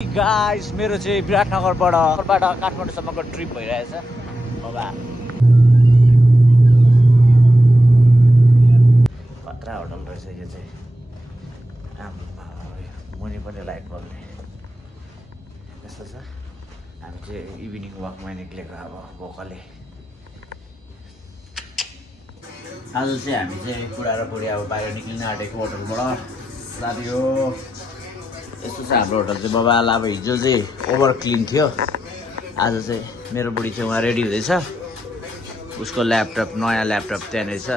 Guys मेरो चाहिँ विराटनगरबाट काठमाडौँसम्मको trip भइरहेछ। बाबा खतरा होटल रहेछ यो चाहिँ। मुनि पनि लाइट बल्ने यस्तो छ। हामी चाहिँ इभिनिङ वकमा निक्लेको अब भोकले। आज चाहिँ हामी चाहिँ बुढा र बुढी अब बाहिर निक्लिन आँटेको होटलबाट। साथीहो यस्तो छ हाम्रो होटल चाहिँ। बाबालाई अब हिजो चाहिँ ओभर क्लिन थियो। आज चाहिँ मेरो बुढी चाहिँ उहाँ रेडी हुँदैछ। उसको ल्यापटप नयाँ ल्यापटप त्यहाँनिर छ।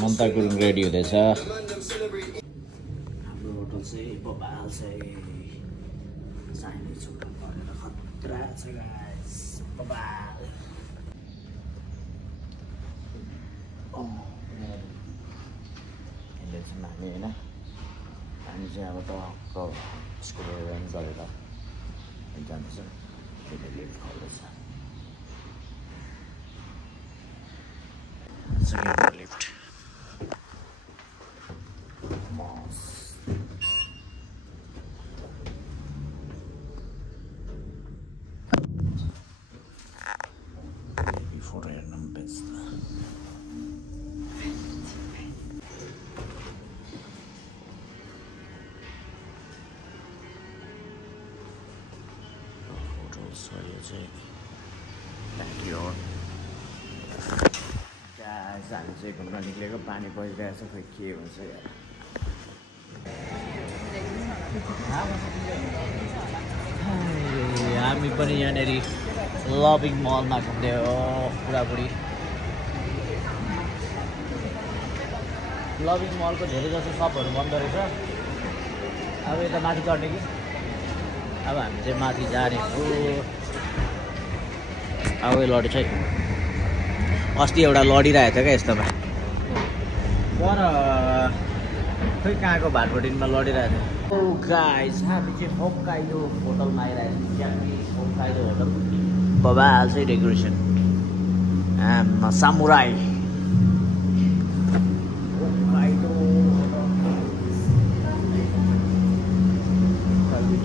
ममता गुरुङ रेडी हुँदैछ। हाम्रो होटल चाहिँ बबाल चाहिँ चाहिने छुट्टा परेर खतरा छ गाइस। बबाल यसले चाहिँ हामी होइन हामी चाहिँ अब टक्क स्कुल रेन्ज गरेर जाँदैछ। त्यसले लिफ्ट खोल्दैछ। लिफ्ट बिफोर हेर्न बेस्ट। यो चाहिँ ब्याकयार्ड। हामी चाहिँ घुम्न निक्लेको पानी परिरहेछ। खोइ के हुन्छ यार। हामी पनि यहाँनिर लभिङ मलमा घुम्दै हो बुढाबुढी। लभिङ मलको धेरै जस्तो सपहरू बन्द रहेछ। अब यता माथि चढ्ने कि अब हामी चाहिँ माथि जाने हो। अब यो लडी चाहिँ अस्ति एउटा लडिरहेको थियो क्या यस्तोमा। तर खोइ कहाँको भाटभटिनमा लडिरहेको थियो। ओ गाइस हामी चाहिँ होक्काइडो होटलमा आइरहेको छौँ। Japanese Hokkaido hotel. बबाल चाहिँ decoration samurai Hokkaido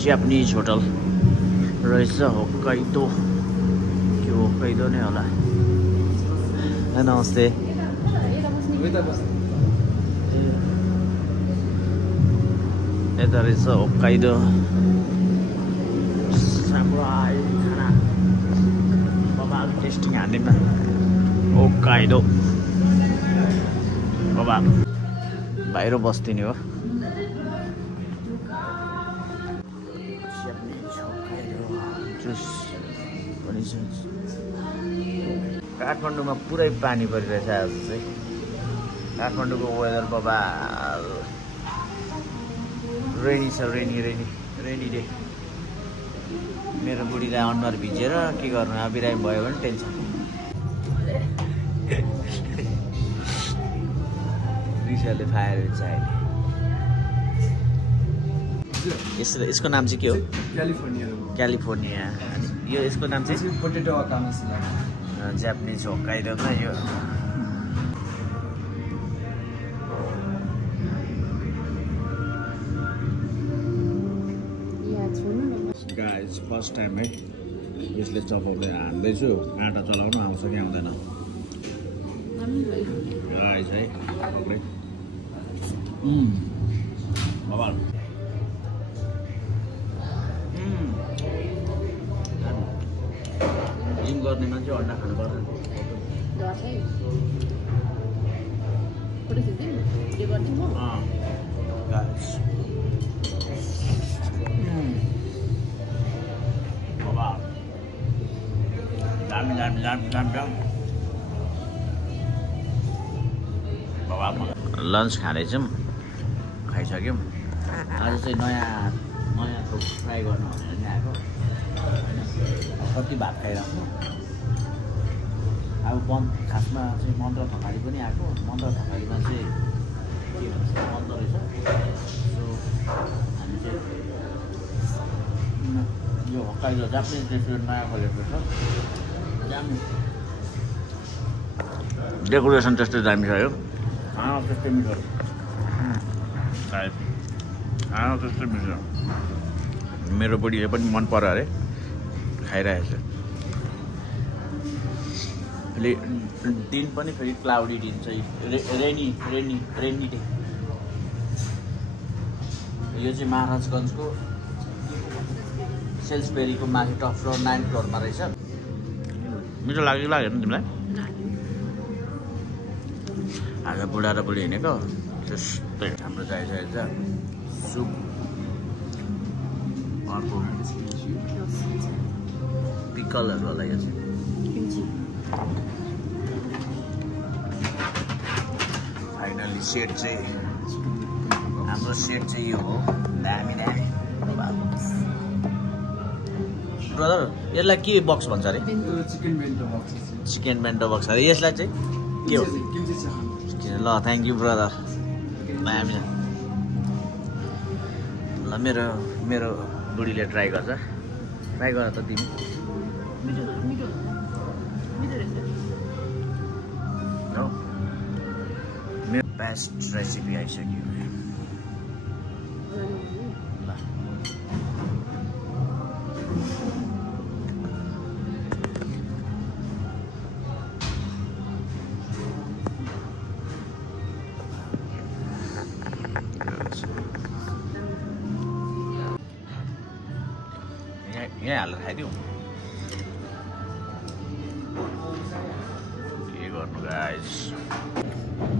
Japanese hotel रहेछ। होक्काइडो के होक्काइडो नै होला। नमस्ते। यता रहेछ होक्काइडो सामुराई खाना। बबाल टेस्टिङ हान्दिमा होक्काइडो बबाल। बाहिर बस्दिने हो। काठमाडौँमा पुरै पानी परिरहेछ आज चाहिँ। काठमाडौँको वेदर बबाल रेनी छ। Rainy day. मेरो बुढीलाई अनुहार भिजेर के गर्नु। अब बिरामी भयो भने टेन्सन। रिसाले फायर हुन्छ अहिले। यसको नाम चाहिँ के हो? क्यालिफोर्निया। यो यसको नाम चाहिँ पोटेटो अकामिसिला। जापानिज होक्काइडो त यो। गाइस फर्स्ट टाइम है यसले चपाउँदै हान्दैछु। आँटा चलाउनु आउँछ कि आउँदैन गाइस है। बबाल जिम गर्ने मान्छे अन्डा खानु पर्दैन। लन्च खाँदैछौँ। खाइसक्यौँ। आज चाहिँ नयाँ थोक ट्राई गर्नु भनेर नि आएको। कति भात खाइरहेको। अब खासमा चाहिँ मन्त्र थकाली पनि आएको। मन्त्र थकालीमा चाहिँ के भन्छ मन्त्र रहेछ। सो हामी चाहिँ यो होक्काइडो जापानिज रेस्टुरेन्ट नयाँ खोलेको छ। डेकोरेसन त्यस्तै दामी छ। यो त्यस्तै मिठो। खाना त्यस्तै मिल्छ मेरो बुढीले पनि मन पर्यो अरे खाइरहेको छ दिन पनि फेरि क्लाउडी दिन चाहिँ रेनी डे यो चाहिँ महाराजगञ्जको सेल्सबेरीको माथि टप फ्लोर 9th फ्लोरमा रहेछ मिठो लाग्यो लागेन तिमीलाई आज बुढा र बुढी हिँडेको त्यस्तै हाम्रो चाहिन्छ सुप अर्को पिकलहरू होला यो चाहिँ फाइनली सेट चाहिँ हाम्रो सेट चाहिँ यो हो दामी ब्रदर यसलाई के बक्स भन्छ अरे चिकन बेन्टो बक्स अरे यसलाई चाहिँ के हो ल थ्याङ्क यू ब्रदर दामी ल मेरो बुढीले ट्राई गर्छ ट्राई गर त तिमी मेरो बेस्ट रेसिपी आइसक्यो यहाँ हालेर खाइदिउँ के गर्नु गाइस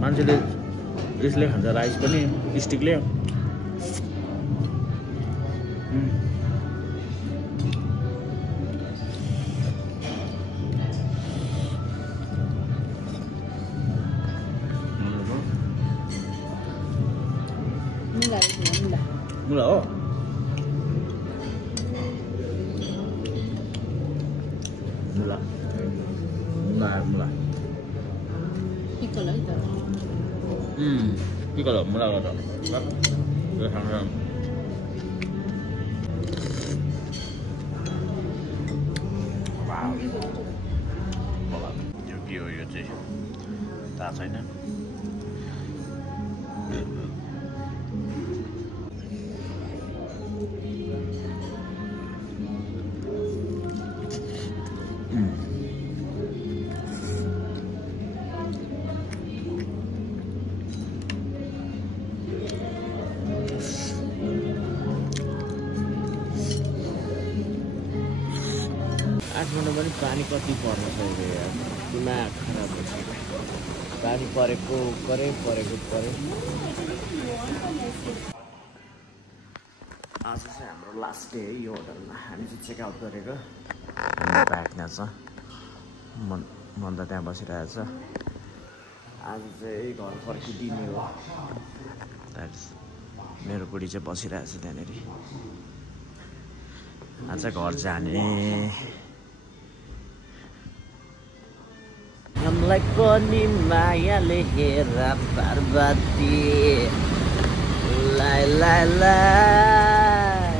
मान्छेले यसले खान्छ राइस पनि स्टिकले मुला हो मुला Piccolo itu. Piccolo mula kata. Dia sangat. Wow. Yo चाहिँ थाहा छैन काठमाडौँ पनि पानी कति पर्न सक्यो यार दिमाग खराब हुन्छ पानी परेको परे आज चाहिँ हाम्रो लास्ट डे है यो होटलमा हामी चाहिँ चेकआउट गरेको ब्याग यहाँ छ मन त त्यहाँ बसिरहेको छ आज चाहिँ घर फर्किदिने हो द्याट्स मेरो बुढी चाहिँ बसिरहेको छ त्यहाँनिर आज घर जाने हमलाई पनि मायाले हेर पार्वती लाई लाई लाई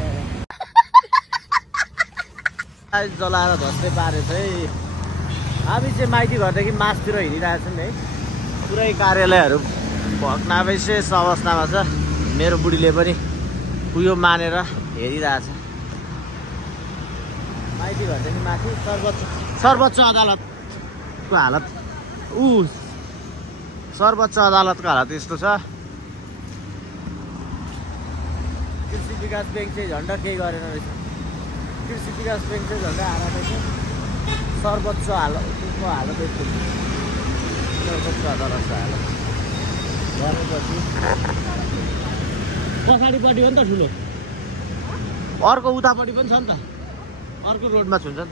जलाएर धस्दै पारे चाहिँ हामी चाहिँ माइती घरदेखि मासतिर हिँडिरहेको छौँ नि है पुरै कार्यालयहरू भग्नावशेष अवस्थामा छ मेरो बुढीले पनि उयो मानेर हेरिरहेछ माइती घरदेखि माथि सर्वोच्च अदालतको हालत सर्वोच्च अदालतको हालत यस्तो छ कृषि विकास ब्याङ्क चाहिँ झन्डा केही गरेन रहेछ कृषि विकास ब्याङ्क चाहिँ झन्डा हालत रहेछ सर्वोच्च हालतको हालत यस्तो सर्वोच्च अदालतको हालत भनेपछि पछाडिपट्टि हो नि त ठुलो अर्को उतापट्टि पनि छ नि त अर्को रोडमा छुन्छ नि त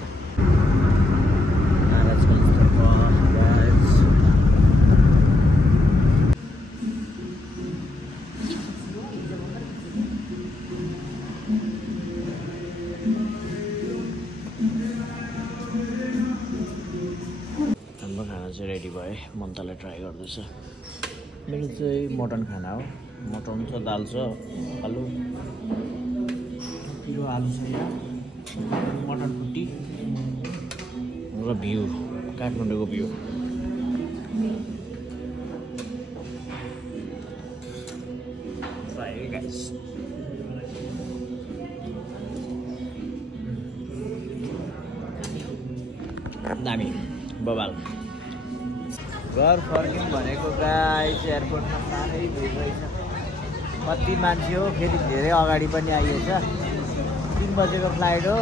हाम्रो खाना चाहिँ रेडी भयो मन्ताले ट्राई गर्दैछ मेरो चाहिँ मटन खाना हो मटन छ दाल छ आलु पिरो आलु छ मटन फुटी र भ्यू काठमाडौँको भ्यू फ्राई गाइस दामी बबाल घर फर्क्यौँ भनेको गाइस एयरपोर्टमा साह्रै भिड रहेछ कति मान्छे हो फेरि धेरै अगाडि पनि आइएछ 3 बजेको फ्लाइट हो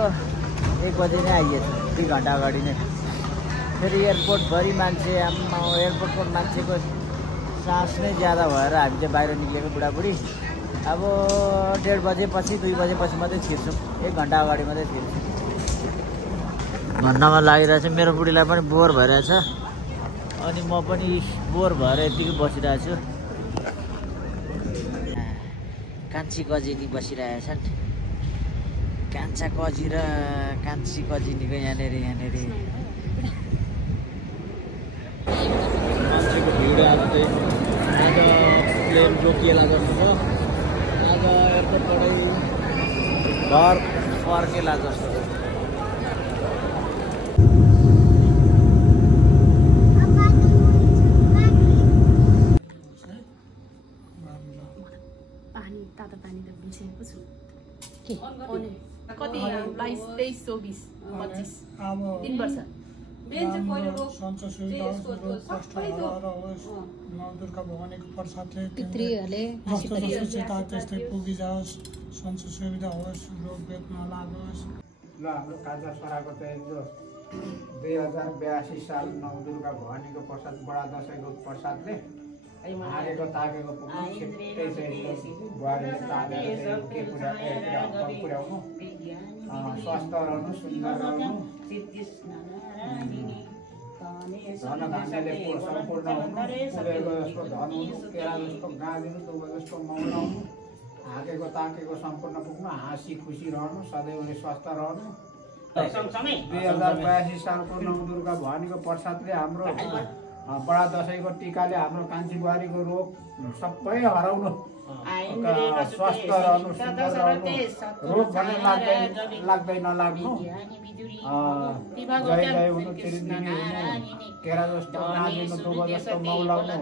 1 बजे नै आइएछ 2 घन्टा अगाडि नै फेरि एयरपोर्टभरि मान्छे आम्मा एयरपोर्टको मान्छेको सास नै ज्यादा भएर हामी चाहिँ बाहिर निक्लेको बुढाबुढी अब 1:30 बजेपछि 2 बजेपछि मात्रै छिर्छौँ 1 घन्टा अगाडि मात्रै छिर्छौँ भन्नमा लागिरहेछ मेरो बुढीलाई पनि बोर भइरहेछ अनि म पनि बोर भएर यतिकै बसिरहेको छु कान्छी कजिनी बसिरहेछन् कान्छा कजी र कान्छी कजिनीको यहाँनिर मान्छेको भिड आज चाहिँ आज प्लेन रोकिएला जस्तो छ आज एयरपोर्टबाटै घर फर्केला जस्तो छ तातो पानी त बिर्सेको छु के कति 22 23 24 25 3 वर्ष दुर्गा भवानीको प्रसादले पितृहरूले त्यस्तै पुगिजाओस् सन्चो सुविधा होस् रोग वेद नलागोस् ल हाम्रो काजा सराको चाहिँ जो 2082 साल नवदुर्गा भवानीको प्रसाद बडा दसैँको प्रसादले हारेको तागेको छिट्टै चाहिँ बुहारीले तागेर के पुर्याउनु स्वस्थ रहनु सुन्दर रहनु धन धान्यले सम्पूर्ण हुनु कुबेरको जस्तो धन हुनु केरा जस्तो गाँदिनु दुबो जस्तो मौलाउनु हाकेको ताकेको सम्पूर्ण पुग्नु हाँसी खुसी रहनु सधैँभरि स्वस्थ रहनु 2082 सालको नवदुर्गा भवानीको प्रसादले हाम्रो बडा दसैँको टिकाले हाम्रो कान्छी बुहारीको रोग सबै हराउनु स्वस्थ रहनु सुन्दर रहनु रोग भने लाग्दै नलाग्नु जय जय हुनु चिरञ्जीवी हुनु केरा जस्तो नाजिनु दुबो जस्तो मौलाउनु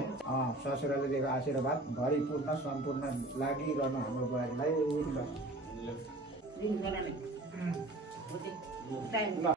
ससुराले दिएको आशीर्वाद भरिपूर्ण सम्पूर्ण लागिरहनु हाम्रो बुहारीलाई